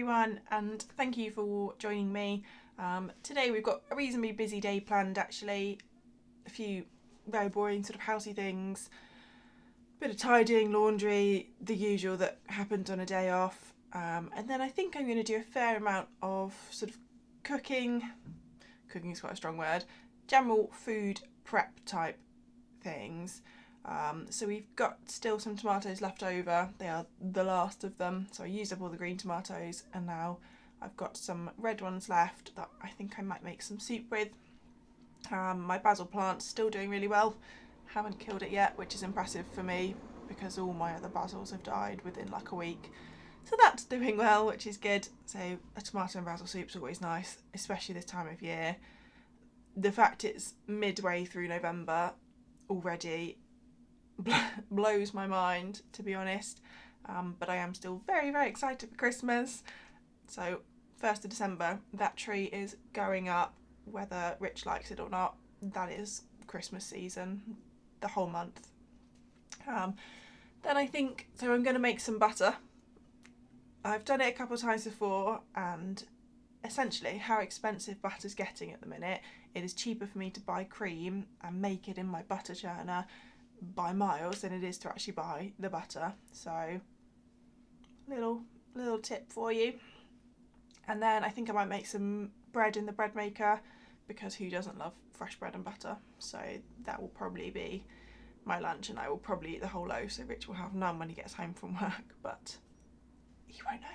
everyone, and thank you for joining me. Today we've got a reasonably busy day planned actually. A few very boring sort of housey things, bit of tidying, laundry, the usual that happens on a day off. And then I think I'm going to do a fair amount of sort of cooking is quite a strong word, general food prep type things. So we've got still some tomatoes left over. They are the last of them. So I used up all the green tomatoes and now I've got some red ones left that I think I might make some soup with. My basil plant's still doing really well. Haven't killed it yet, which is impressive for me because all my other basils have died within like a week. So that's doing well, which is good. So a tomato and basil soup's always nice, especially this time of year. The fact it's midway through November already blows my mind, to be honest. But I am still very, very excited for Christmas. So 1st of December, that tree is going up, whether Rich likes it or not. That is Christmas season, the whole month. Then I think, so I'm going to make some butter. I've done it a couple of times before, and essentially how expensive butter's getting at the minute, it is cheaper for me to buy cream and make it in my butter churner by miles than it is to actually buy the butter. So little tip for you. And then I think I might make some bread in the bread maker, because who doesn't love fresh bread and butter? So that will probably be my lunch, and I will probably eat the whole loaf, so Rich will have none when he gets home from work, but he won't know.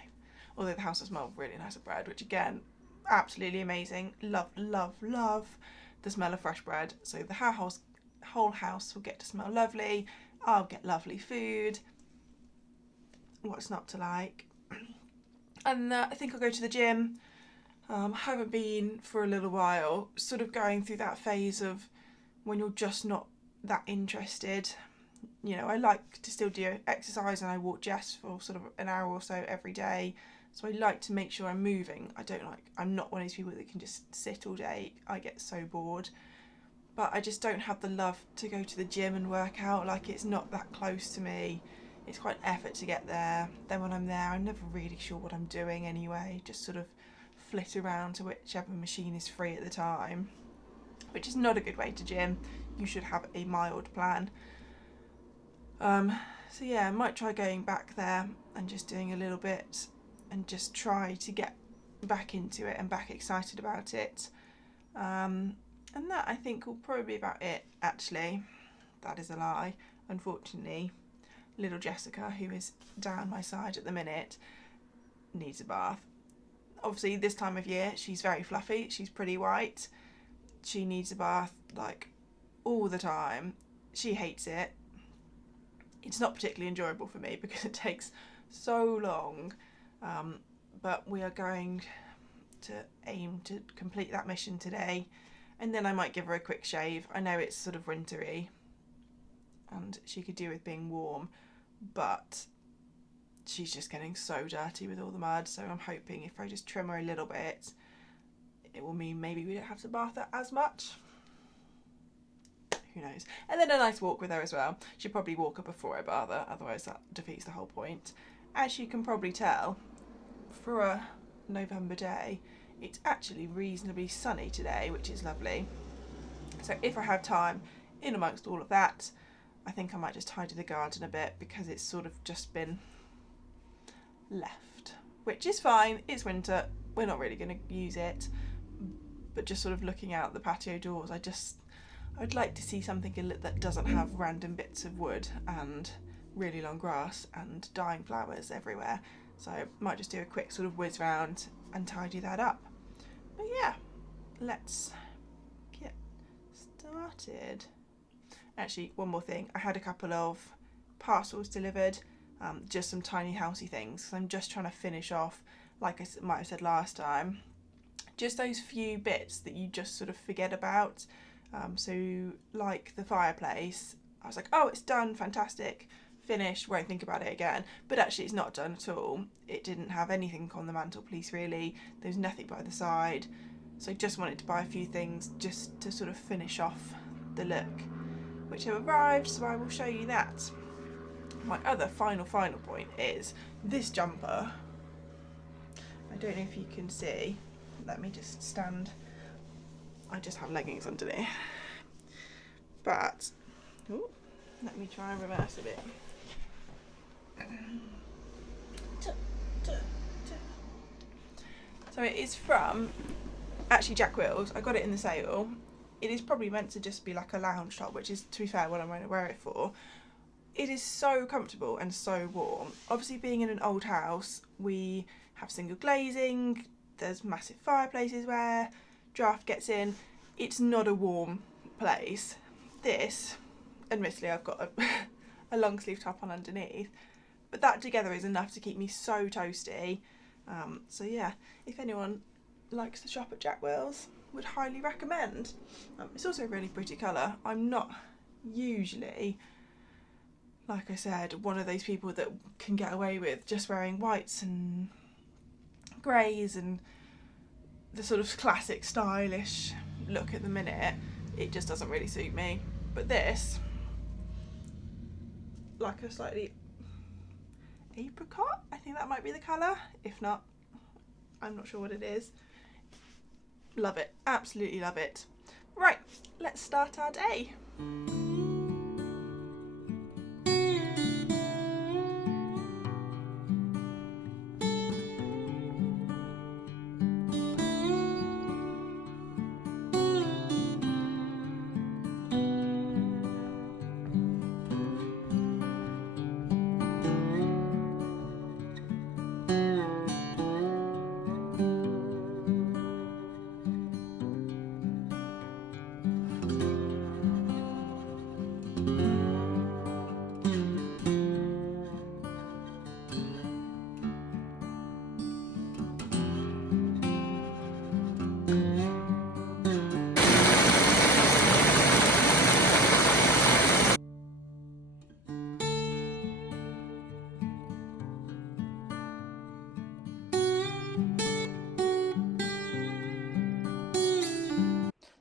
Although the house will smell really nice of bread, which again, absolutely amazing. Love the smell of fresh bread. So the whole house will get to smell lovely. I'll get lovely food. What's not to like? And I think I'll go to the gym. Haven't been for a little while. Sort of going through that phase of when you're just not that interested. You know, I like to still do exercise, and I walk Jess for sort of an hour or so every day. So I like to make sure I'm moving. I'm not one of these people that can just sit all day. I get so bored. But I just don't have the love to go to the gym and work out. Like, it's not that close to me. It's quite an effort to get there. Then when I'm there, I'm never really sure what I'm doing anyway. Just sort of flit around to whichever machine is free at the time, which is not a good way to gym. You should have a mild plan. So yeah, I might try going back there and just doing a little bit and just try to get back into it and back excited about it. And that, I think, will probably be about it, actually. That is a lie. Unfortunately, little Jessica, who is down my side at the minute, needs a bath. Obviously, this time of year, she's very fluffy. She's pretty white. She needs a bath, like, all the time. She hates it. It's not particularly enjoyable for me because it takes so long. But we are going to aim to complete that mission today. And then I might give her a quick shave. I know it's sort of wintry and she could do with being warm, but she's just getting so dirty with all the mud. So I'm hoping if I just trim her a little bit, it will mean maybe we don't have to bath her as much. Who knows? And then a nice walk with her as well. She'll probably walk her before I bath her, otherwise that defeats the whole point. As you can probably tell, for a November day, it's actually reasonably sunny today, which is lovely. So if I have time, in amongst all of that, I think I might just tidy the garden a bit, because it's sort of just been left, which is fine. It's winter, we're not really going to use it, but just sort of looking out the patio doors, I'd like to see something that doesn't have random bits of wood and really long grass and dying flowers everywhere. So I might just do a quick sort of whiz round and tidy that up. But yeah, let's get started. Actually, one more thing. I had a couple of parcels delivered, just some tiny housey things. So I'm just trying to finish off, like I might have said last time, just those few bits that you just sort of forget about. So like the fireplace, I was like, oh, it's done, fantastic, finished, won't think about it again. But actually it's not done at all. It didn't have anything on the mantelpiece really. There's nothing by the side. So I just wanted to buy a few things just to sort of finish off the look, which have arrived, so I will show you that. My other final point is this jumper. I don't know if you can see. Let me just stand. I just have leggings underneath. But, ooh, let me try and reverse a bit. So it is from, actually, Jack Wills. I got it in the sale. It is probably meant to just be like a lounge top, which is, to be fair, what I'm going to wear it for. It is so comfortable and so warm. Obviously, being in an old house, we have single glazing, there's massive fireplaces where draft gets in. It's not a warm place. This, admittedly, I've got a long sleeve top on underneath, but that together is enough to keep me so toasty. So yeah, if anyone likes to shop at Jack Wills, would highly recommend. It's also a really pretty colour. I'm not usually, like I said, one of those people that can get away with just wearing whites and greys and the sort of classic stylish look at the minute. It just doesn't really suit me. But this, like a slightly apricot, I think that might be the colour. If not, I'm not sure what it is. Love it, absolutely love it. Right, let's start our day.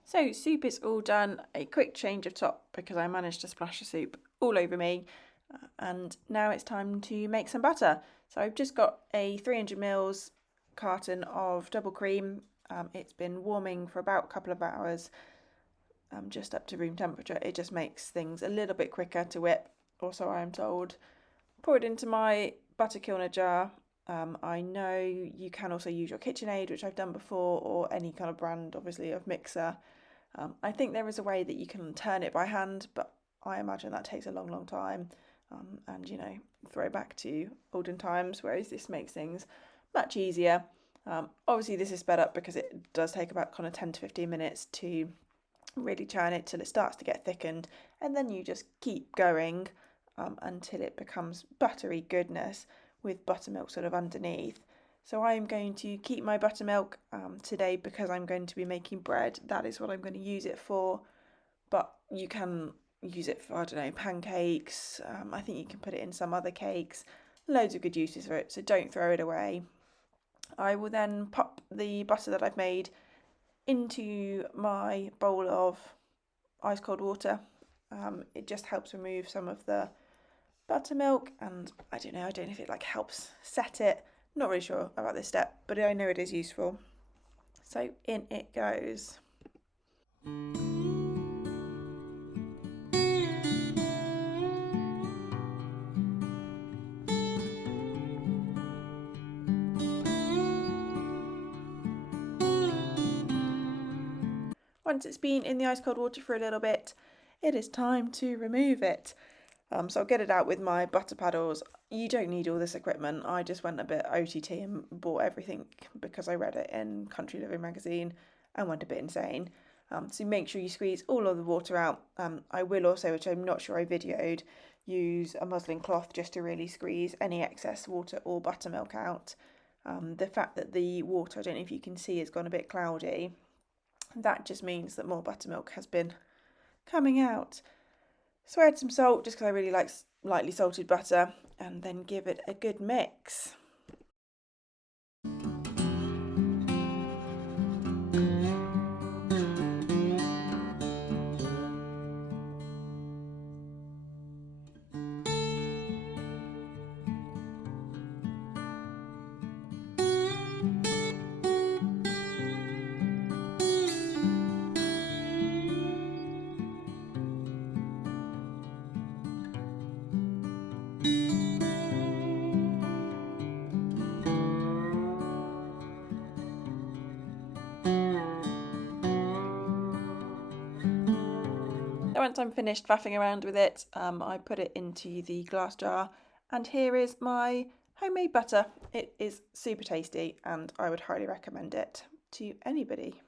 So soup is all done. A quick change of top because I managed to splash the soup all over me. And now it's time to make some butter. So I've just got a 300ml carton of double cream. It's been warming for about a couple of hours, just up to room temperature. It just makes things a little bit quicker to whip, or so I am told. Pour it into my butter kilner jar. I know you can also use your KitchenAid, which I've done before, or any kind of brand, obviously, of mixer. I think there is a way that you can turn it by hand, but I imagine that takes a long, long time. And, you know, throw back to olden times, whereas this makes things much easier. Obviously, this is sped up because it does take about kind of 10 to 15 minutes to really churn it till it starts to get thickened. And then you just keep going until it becomes buttery goodness with buttermilk sort of underneath. So I'm going to keep my buttermilk today because I'm going to be making bread. That is what I'm going to use it for. But you can use it for, I don't know, pancakes. I think you can put it in some other cakes. Loads of good uses for it, so don't throw it away. I will then pop the butter that I've made into my bowl of ice cold water. It just helps remove some of the buttermilk, and I don't know if it like helps set it. Not really sure about this step, but I know it is useful. So in it goes. Once it's been in the ice cold water for a little bit, it is time to remove it. So I'll get it out with my butter paddles. You don't need all this equipment. I just went a bit OTT and bought everything because I read it in Country Living magazine and went a bit insane. So make sure you squeeze all of the water out. I will also, which I'm not sure I videoed, use a muslin cloth just to really squeeze any excess water or buttermilk out. The fact that the water, I don't know if you can see, has gone a bit cloudy. That just means that more buttermilk has been coming out. So I add some salt just because I really like lightly salted butter, and then give it a good mix. once I'm finished faffing around with it, I put it into the glass jar, and here is my homemade butter. It is super tasty and I would highly recommend it to anybody.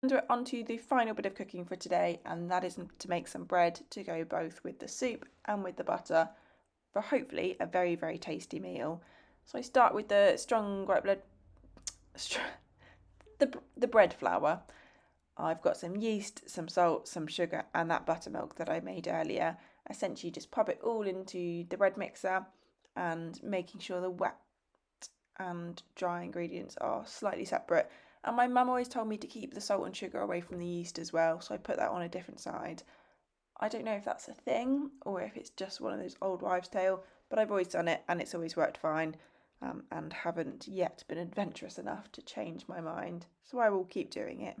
And we're on to the final bit of cooking for today, and that is to make some bread to go both with the soup and with the butter for hopefully a very, very tasty meal. So I start with the the bread flour. I've got some yeast, some salt, some sugar, and that buttermilk that I made earlier. Essentially just pop it all into the bread mixer and making sure the wet and dry ingredients are slightly separate. And my mum always told me to keep the salt and sugar away from the yeast as well, so I put that on a different side. I don't know if that's a thing or if it's just one of those old wives' tale, but I've always done it and it's always worked fine, and haven't yet been adventurous enough to change my mind, so I will keep doing it.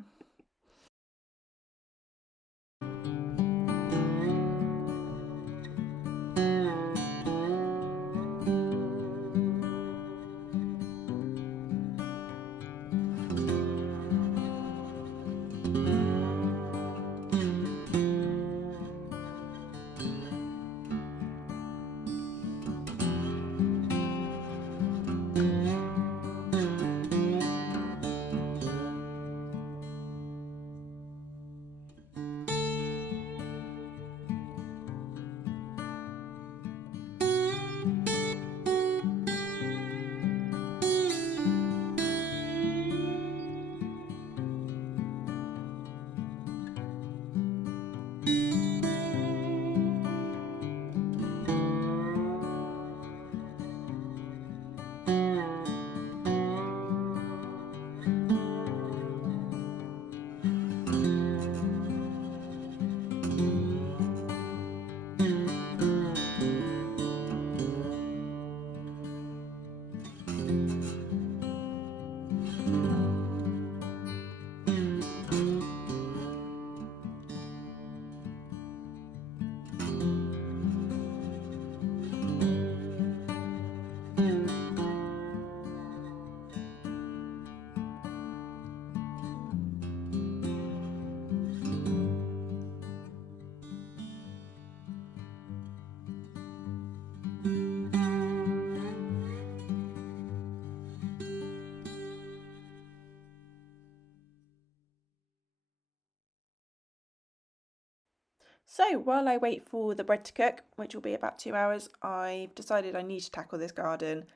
So while I wait for the bread to cook, which will be about 2 hours, I've decided I need to tackle this garden.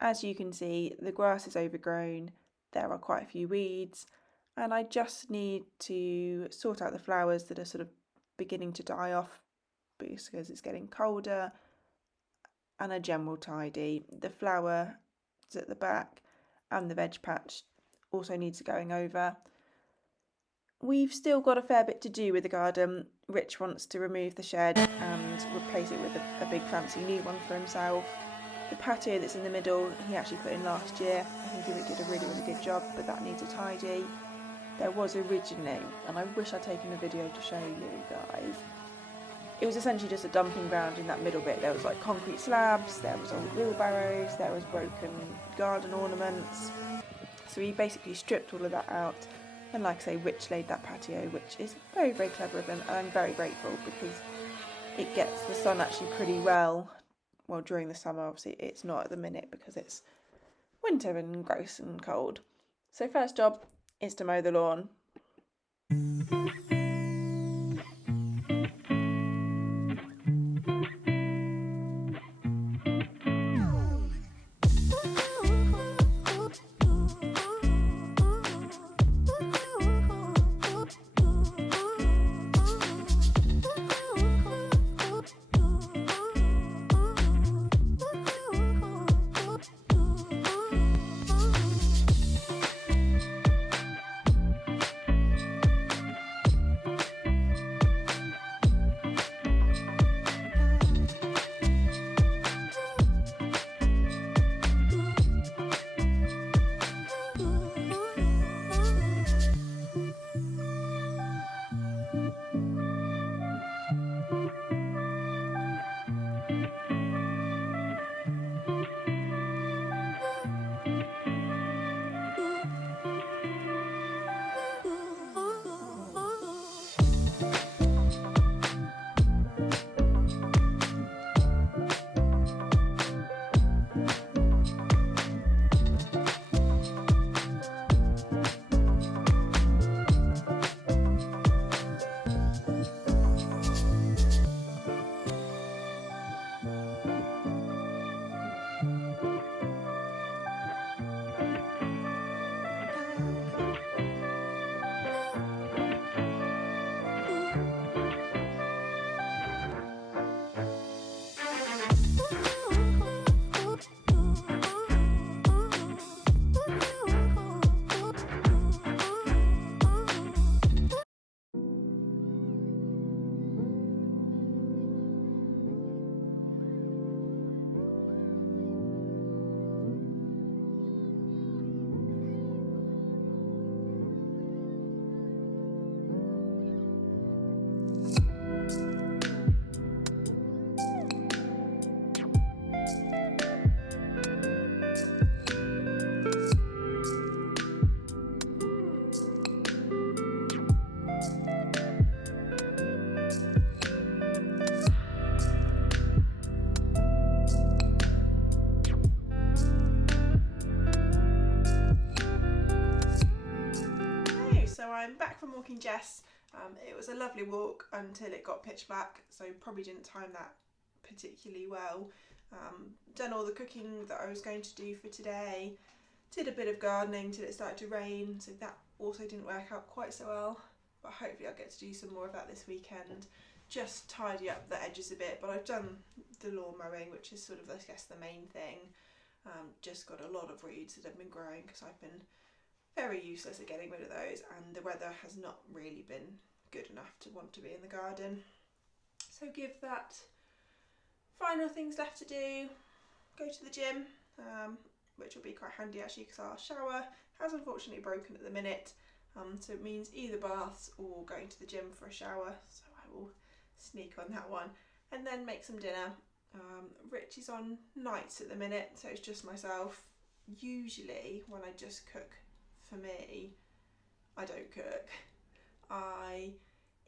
As you can see, the grass is overgrown, there are quite a few weeds, and I just need to sort out the flowers that are sort of beginning to die off because it's getting colder, and a general tidy. The flowers at the back and the veg patch also needs going over. We've still got a fair bit to do with the garden. Rich wants to remove the shed and replace it with a big fancy new one for himself. The patio that's in the middle, he actually put in last year. I think he did a really, really good job, but that needs a tidy. There was originally, and I wish I'd taken a video to show you guys, it was essentially just a dumping ground in that middle bit. There was like concrete slabs, there was old wheelbarrows, there was broken garden ornaments. So he basically stripped all of that out. And like I say, Rich laid that patio, which is very, very clever of him, and I'm very grateful because it gets the sun actually pretty well. Well, during the summer, obviously it's not at the minute because it's winter and gross and cold. So first job is to mow the lawn. I'm back from walking Jess. It was a lovely walk until it got pitch black, so probably didn't time that particularly well. Done all the cooking that I was going to do for today, did a bit of gardening till it started to rain, so that also didn't work out quite so well, but hopefully I'll get to do some more of that this weekend. Just tidy up the edges a bit, but I've done the lawn mowing, which is sort of, I guess, the main thing. Just got a lot of weeds that have been growing because I've been very useless at getting rid of those, and the weather has not really been good enough to want to be in the garden. So give that final things left to do, go to the gym, which will be quite handy actually because our shower has unfortunately broken at the minute, so it means either baths or going to the gym for a shower, so I will sneak on that one, and then make some dinner. Rich is on nights at the minute, so it's just myself. Usually when I just cook for me, I don't cook. I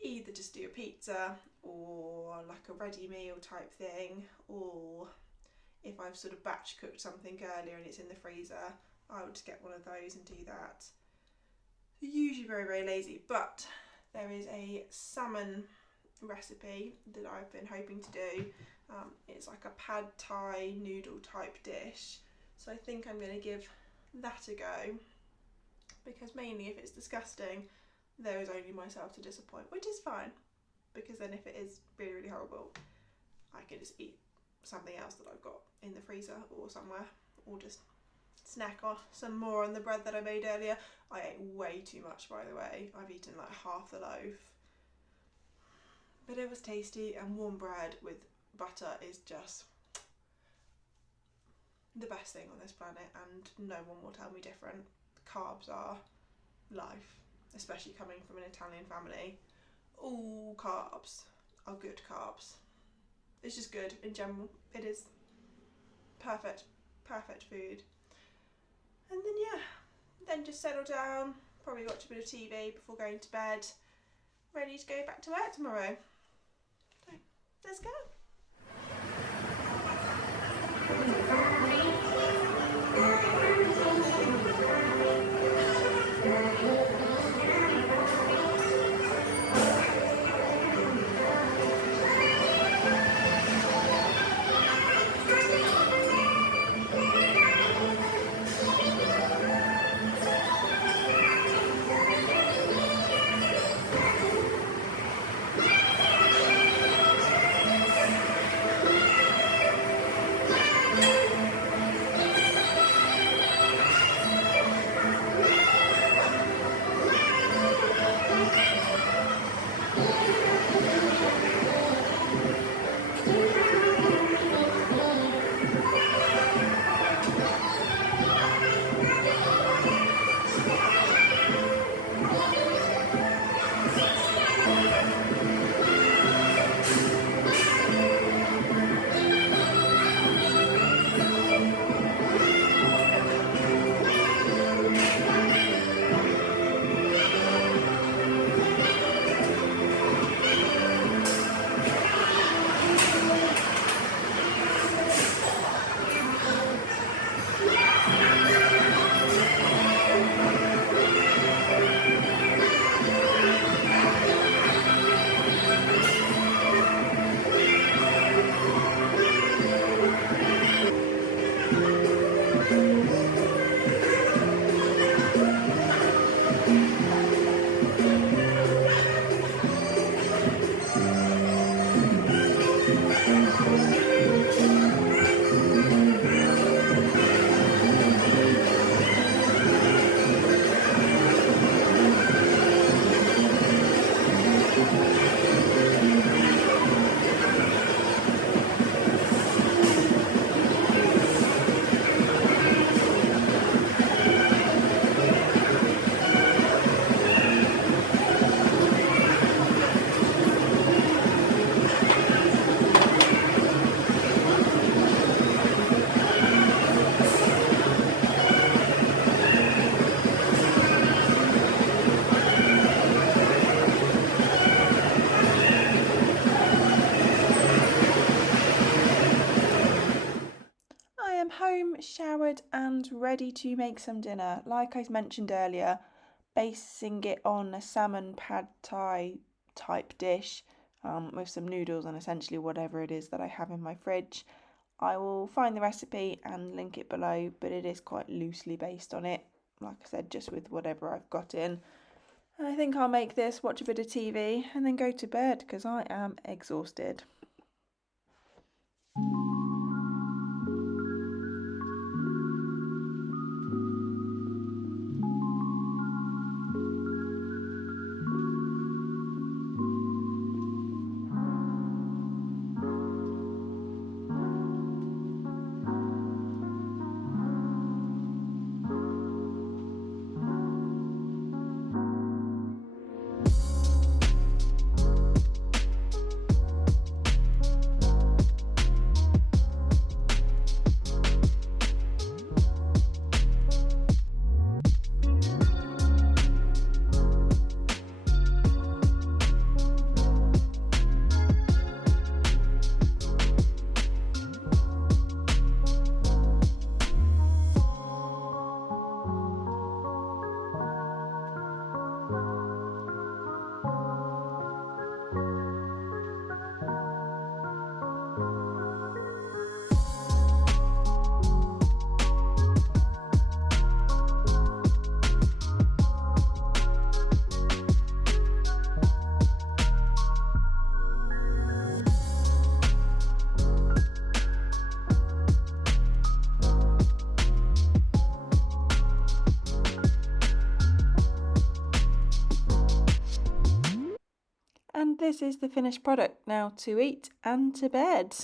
either just do a pizza or like a ready meal type thing, or if I've sort of batch cooked something earlier and it's in the freezer, I would just get one of those and do that. Usually very, very lazy, but there is a salmon recipe that I've been hoping to do. It's like a pad thai noodle type dish, so I think I'm going to give that a go, because mainly if it's disgusting, there is only myself to disappoint, which is fine, because then if it is really, really horrible, I can just eat something else that I've got in the freezer or somewhere, or just snack off some more on the bread that I made earlier. I ate way too much, by the way. I've eaten like half the loaf, but it was tasty, and warm bread with butter is just the best thing on this planet, and no one will tell me different. Carbs are life, especially coming from an Italian family. All carbs are good carbs. It's just good in general. It is perfect food. And then then just settle down, probably watch a bit of TV before going to bed, ready to go back to work tomorrow. So let's go. Home, showered and ready to make some dinner. Like I mentioned earlier, basing it on a salmon pad thai type dish with some noodles and essentially whatever it is that I have in my fridge. I will find the recipe and link it below, but it is quite loosely based on it, like I said, just with whatever I've got in. And I think I'll make this, watch a bit of TV and then go to bed because I am exhausted. And this is the finished product now to eat and to bed.